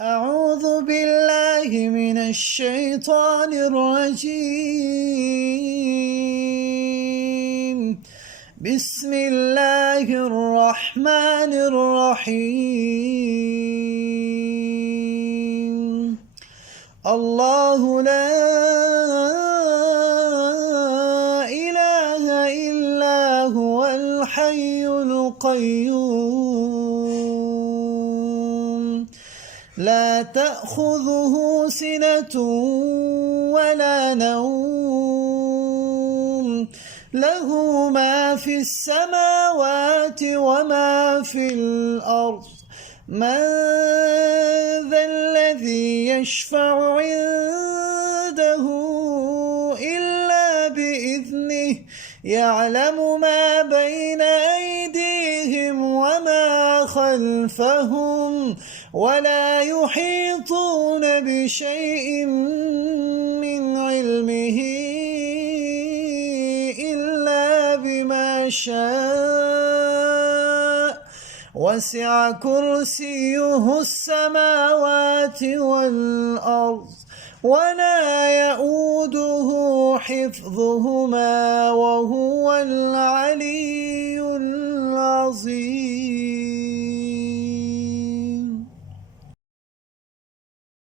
أعوذ بالله من الشيطان الرجيم. بسم الله الرحمن الرحيم. الله لا إله إلا هو الحي القيوم لا تأخذه سنة ولا نوم له ما في السماوات وما في الأرض من ذا الذي يشفع عنده إلا بإذنه يعلم ما بين أيديهم وما خلفهم ولا يحيطون بشيء من علمه إلا بما شاء وسع كرسيه السماوات والأرض ولا يؤوده حفظهما وهو العلي العظيم.